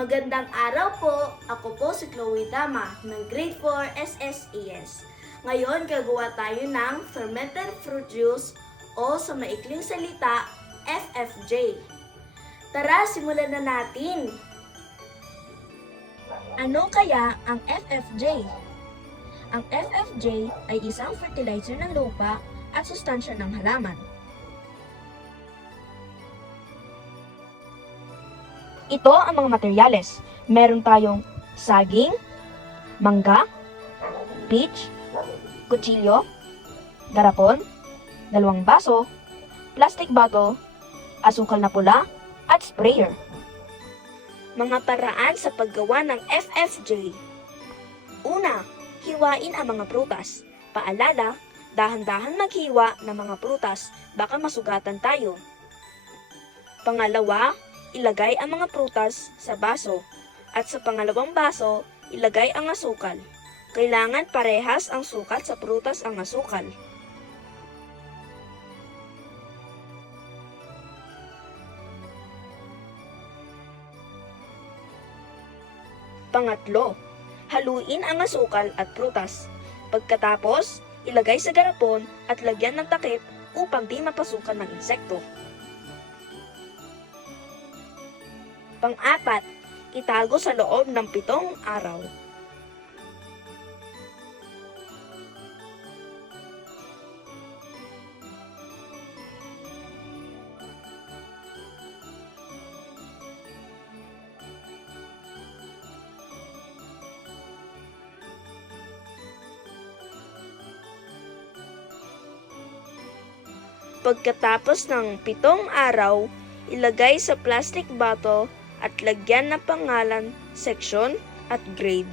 Magandang araw po! Ako po si Chloe Dama ng Grade 4 SSAS. Ngayon gagawa tayo ng fermented fruit juice o sa maikling salita, FFJ. Tara, simulan na natin! Ano kaya ang FFJ? Ang FFJ ay isang fertilizer ng lupa at sustansya ng halaman. Ito ang mga materyales. Meron tayong saging, mangga, peach, kutsilyo, garapon, 2 baso, plastic bottle, asukal na pula, at sprayer. Mga paraan sa paggawa ng FFJ. Una, hiwain ang mga prutas. Paalala, dahan-dahan maghiwa ng mga prutas, baka masugatan tayo. Pangalawa, ilagay ang mga prutas sa baso at sa pangalawang baso, ilagay ang asukal. Kailangan parehas ang sukat sa prutas ang asukal. Pangatlo, haluin ang asukal at prutas. Pagkatapos, ilagay sa garapon at lagyan ng takip upang di mapasukan ng insekto. Pang-apat, itago sa loob ng 7 araw. Pagkatapos ng 7 araw, ilagay sa plastic bottle at lagyan ng pangalan, section at grade.